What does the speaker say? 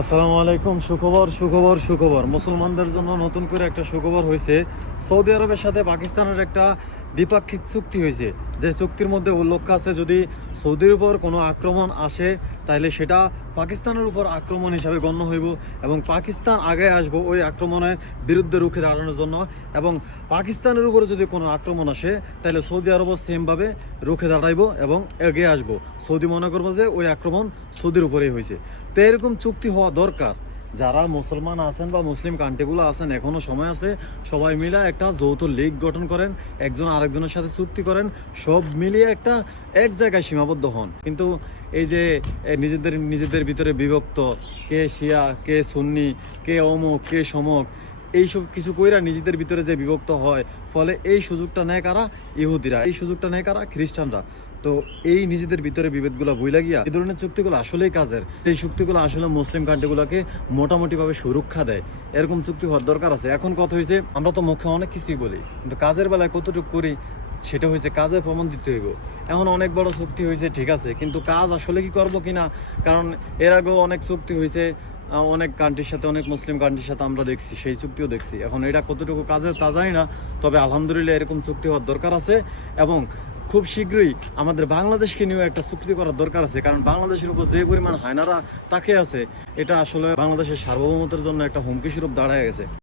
আসসালামু আলাইকুম। সুখবর সুখবর সুখবর মুসলমানদের জন্য নতুন করে একটা সুখবর হয়েছে। সৌদি আরবের সাথে পাকিস্তানের একটা দ্বিপাক্ষিক চুক্তি হয়েছে, যে চুক্তির মধ্যে উল্লেখ আছে যদি সৌদির উপর কোনো আক্রমণ আসে তাহলে সেটা পাকিস্তানের উপর আক্রমণ হিসাবে গণ্য হইব এবং পাকিস্তান আগে আসবো ওই আক্রমণের বিরুদ্ধে রুখে দাঁড়ানোর জন্য। এবং পাকিস্তানের উপরে যদি কোনো আক্রমণ আসে তাহলে সৌদি আরবও সেমভাবে রুখে দাঁড়াইব এবং এগিয়ে আসবো। সৌদি মনে করবো যে ওই আক্রমণ সৌদির উপরেই হয়েছে। তো এরকম চুক্তি হওয়া দরকার। যারা মুসলমান আছেন বা মুসলিম কান্ট্রিগুলো আছেন, এখনও সময় আছে, সবাই মিলে একটা যৌথ লীগ গঠন করেন, একজন আরেকজনের সাথে চুক্তি করেন, সব মিলিয়ে একটা এক জায়গায় সীমাবদ্ধ হন। কিন্তু এই যে নিজেদের নিজেদের ভিতরে বিভক্ত, কে শিয়া, কে সুন্নি, কে অমুক, কে সমক, এইসব কিছু কইরা নিজেদের ভিতরে যে বিভক্ত হয়, ফলে এই সুযোগটা নেয় কারা? ইহুদিরা। এই সুযোগটা নেয় কারা? খ্রিস্টানরা। তো এই নিজেদের ভিতরে বিভেদগুলো বইলা গিয়া এই ধরনের চুক্তিগুলো আসলেই কাজের। এই চুক্তিগুলো আসলে মুসলিম কান্ট্রিগুলোকে মোটামুটিভাবে সুরক্ষা দেয়। এরকম চুক্তি হওয়ার দরকার আছে। এখন কথা হয়েছে, আমরা তো মুখে অনেক কিছুই বলি, কিন্তু কাজের বেলায় কতটুকু করি সেটা হয়েছে কাজের প্রমাণ দিতে হইব। এখন অনেক বড় চুক্তি হয়েছে, ঠিক আছে, কিন্তু কাজ আসলে কি করবো কিনা? কারণ এর আগেও অনেক চুক্তি হয়েছে অনেক কান্ট্রির সাথে, অনেক মুসলিম কান্ট্রির সাথে আমরা দেখছি, সেই চুক্তিও দেখছি। এখন এটা কতটুকু কাজের তা জানি না, তবে আলহামদুলিল্লাহ এরকম চুক্তি হওয়ার দরকার আছে। এবং খুব শীঘ্রই আমাদের বাংলাদেশকে নিয়েও একটা চুক্তি করার দরকার আছে, কারণ বাংলাদেশের উপর যে পরিমাণ হায়নারা তাকে আছে, এটা আসলে বাংলাদেশের সার্বভৌমত্বের জন্য একটা হুমকি স্বরূপ দাঁড়ায় গেছে।